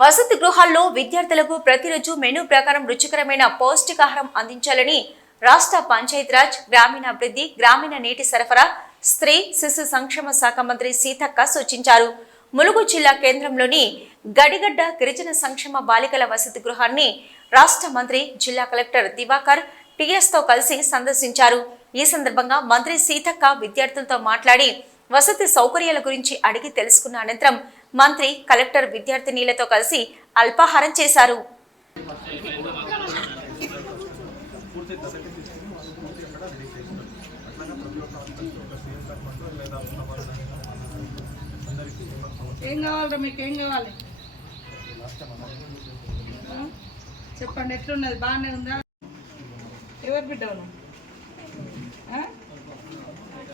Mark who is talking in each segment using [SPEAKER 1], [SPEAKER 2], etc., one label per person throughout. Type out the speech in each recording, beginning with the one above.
[SPEAKER 1] వసతి గృహాల్లో విద్యార్థులకు ప్రతిరోజు మెనూ ప్రకారం రుచికరమైన పౌష్టికాహారం అందించాలని రాష్ట్ర పంచాయతీరాజ్ గ్రామీణాభివృద్ధి గ్రామీణ నీటి సరఫరా స్త్రీ శిశు సంక్షేమ శాఖ మంత్రి సీతక్క సూచించారు. ములుగు జిల్లా కేంద్రంలోని గడిగడ్డ గిరిజన సంక్షేమ బాలికల వసతి గృహాన్ని రాష్ట్ర మంత్రి జిల్లా కలెక్టర్ దివాకర్ టీఎస్తో కలిసి సందర్శించారు. ఈ సందర్భంగా మంత్రి సీతక్క విద్యార్థులతో మాట్లాడి వసతి సౌకర్యాల గురించి అడిగి తెలుసుకున్న అనంతరం మంత్రి కలెక్టర్ విద్యార్థినీలతో కలిసి అల్పాహారం చేశారు.
[SPEAKER 2] ఏం కావాలరా మీకు? ఏం కావాలి? చెప్పండి ఎట్లున్నది? బాగానే ఉందా? ఎవరు బిడ్డవు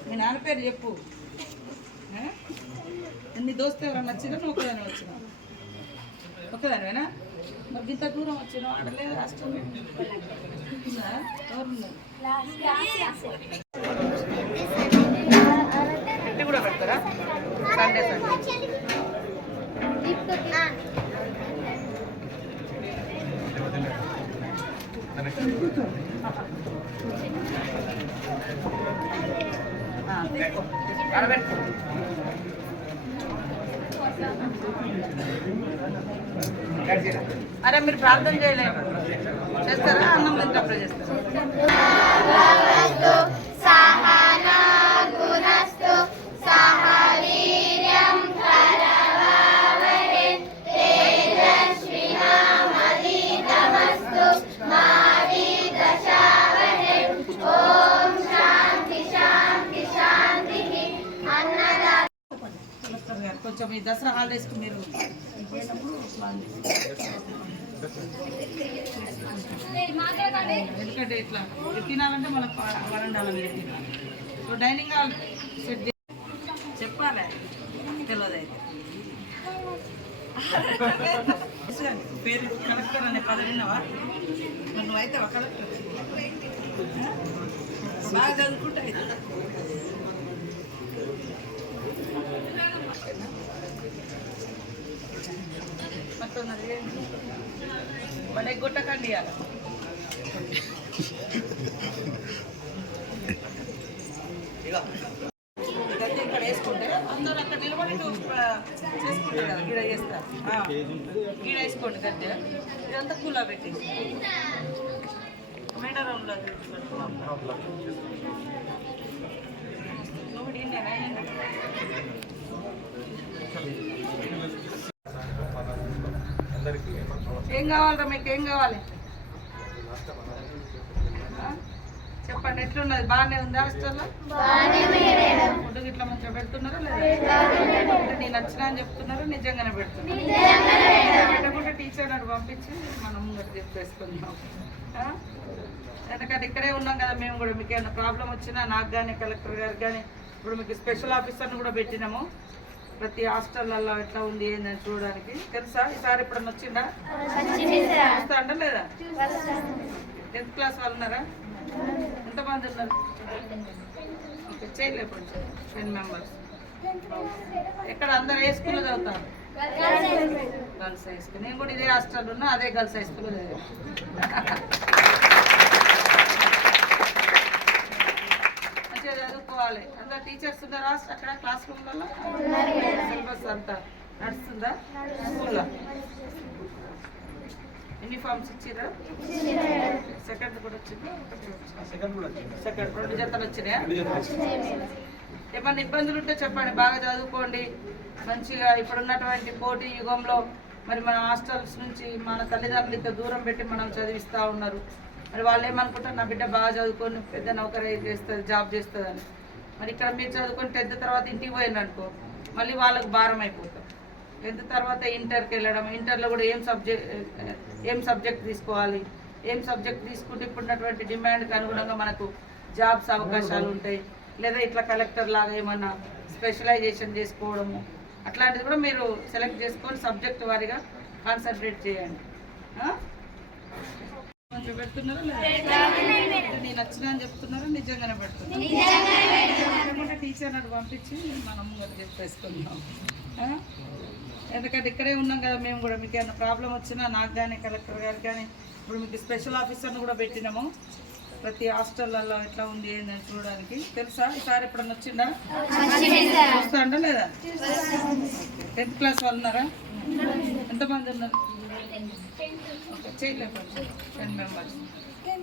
[SPEAKER 2] మీ నాన్న పేరు చెప్పు. నీ దోస్తు ఎవరన్నా వచ్చినా నువ్వు ఒకదాని వచ్చినా ఒకదానివేనా మరి ఇంత దూరం వచ్చినా ఆడలేదు రాష్ట్రం? ఎవరున్నారు? పెట్టి కూడా పెడతారా? Sunday Sunday. ఆడబెట్టుకో. అరే మీరు ప్రార్థన చేయలేము చేస్తారా? అన్నం ఎంత చేస్తారా? కొంచెం ఈ దసరా హాలిడేస్కి మీరు ఎందుకంటే ఇట్లా తినాలంటే మన వరండాల మీద తినాలి డైనింగ్ హాల్ సెట్ చెప్పాలి. తెలియదు అయితే. పేరు కలెక్టర్ అనే పదవి విన్నావా? నువ్వు నువ్వు ఒక కలెక్టర్. బాగా చదువుకుంటా అయితే. మట్టున్నది మన గుట్టకండి ఇవాళ ఇక్కడ వేసుకుంటే అందరూ అక్కడ నిలబడి చేసుకుంటారు కదా గీడ చేస్తారు గీడ వేసుకోండి గద్దె ఇదంతా కూలా పెట్టి మేడారంలో నువ్వు ఏం కావాలరా మీకు? ఏం కావాలి? చెప్పండి ఎట్లున్నది? బాగానే ఉంది హాస్టల్లో ఫుడ్ ఇట్లా మంచిగా పెడుతున్నారా లేదా? నేను నచ్చిన అని చెప్తున్నారా? నిజంగానే పెడుతున్నారు? పెట్టకుండా టీచర్ నాడు పంపించి మనం ముంగట చెప్పేసుకుందాం. ఆ? ఎందుకంటే ఇక్కడే ఉన్నాం కదా మేము కూడా. మీకు ఏమైనా ప్రాబ్లం వచ్చినా నాకు కానీ కలెక్టర్ గారికి కానీ ఇప్పుడు మీకు స్పెషల్ ఆఫీసర్ని కూడా పెట్టినాము. ప్రతి హాస్టల్లో ఎట్లా ఉంది ఏందని చూడడానికి. తెలుసా? ఈసారి ఎప్పుడన్నా వచ్చిందా? చూస్తా అంట లేదా? టెన్త్ క్లాస్ వాళ్ళు ఉన్నారా? ఎంతమంది ఉన్నారు? ఓకే చేయలే కొంచెం టెన్ మెంబర్స్. ఎక్కడ అందరు ఏ స్కూల్లో చదువుతారు? Girls high school. నేను కూడా ఇదే హాస్టల్ ఉన్నా అదే గర్ల్స్ హై స్కూల్లో చదివాను మంచిగా చదువుకోవాలి అందరు టీచర్స్ ఉన్నారా? అక్కడ క్లాస్ రూమ్లలో సిలబస్ అంతా నడుస్తుందా? స్కూల్లో యూనిఫామ్స్ ఇచ్చిరా సెకండ్ కూడా వచ్చిందా? సెకండ్ రెండు జతలు వచ్చినాయా? ఏమన్నా ఇబ్బందులు ఉంటే చెప్పండి. బాగా చదువుకోండి. మంచిగా ఇప్పుడున్నటువంటి పోటీ యుగంలో మరి మన హాస్టల్స్ నుంచి మన తల్లిదండ్రులు ఇంత దూరం పెట్టి మనం చదివిస్తూ ఉన్నారు. మరి వాళ్ళు ఏమనుకుంటారు? నా బిడ్డ బాగా చదువుకొని పెద్ద నౌకరీ చేస్తుంది జాబ్ చేస్తుంది అని మరి ఇక్కడ మీరు చదువుకొని టెన్త్ తర్వాత ఇంటికి పోయిన అనుకో మళ్ళీ వాళ్ళకు భారం అయిపోతాం. టెన్త్ తర్వాత ఇంటర్కి వెళ్ళడం ఇంటర్లో కూడా ఏం సబ్జెక్ట్ ఏం సబ్జెక్ట్ తీసుకోవాలి ఏం సబ్జెక్ట్ తీసుకుంటే ఇప్పుడున్నటువంటి డిమాండ్కి అనుగుణంగా మనకు జాబ్స్ అవకాశాలు ఉంటాయి. లేదా ఇట్లా కలెక్టర్ లాగా ఏమన్నా స్పెషలైజేషన్ చేసుకోవడము అట్లాంటిది కూడా మీరు సెలెక్ట్ చేసుకొని సబ్జెక్ట్ వారిగా కాన్సన్ట్రేట్ చేయండి. ఆ? నేను నచ్చిన అని చెప్తున్నారా? నిజంగానే పెడుతున్నారు? టీచర్ నాడు పంపించి మనం చెప్పేసుకుందాం? ఎందుకంటే ఇక్కడే ఉన్నాం కదా మేము కూడా. మీకు ఏమైనా ప్రాబ్లం వచ్చినా నాకు కానీ కలెక్టర్ గారికి కానీ ఇప్పుడు మీకు స్పెషల్ ఆఫీసర్ను కూడా పెట్టినాము. ప్రతి హాస్టల్లో ఎట్లా ఉంది ఏందని చూడడానికి. తెలుసా? ఈసారి ఎప్పుడన్నా వచ్చిందా వస్తా అంట లేదా? టెన్త్ క్లాస్ వాళ్ళు ఉన్నారా? ఎంతమంది ఉన్నారు? చేయలేదు టెన్ మెంబర్స్.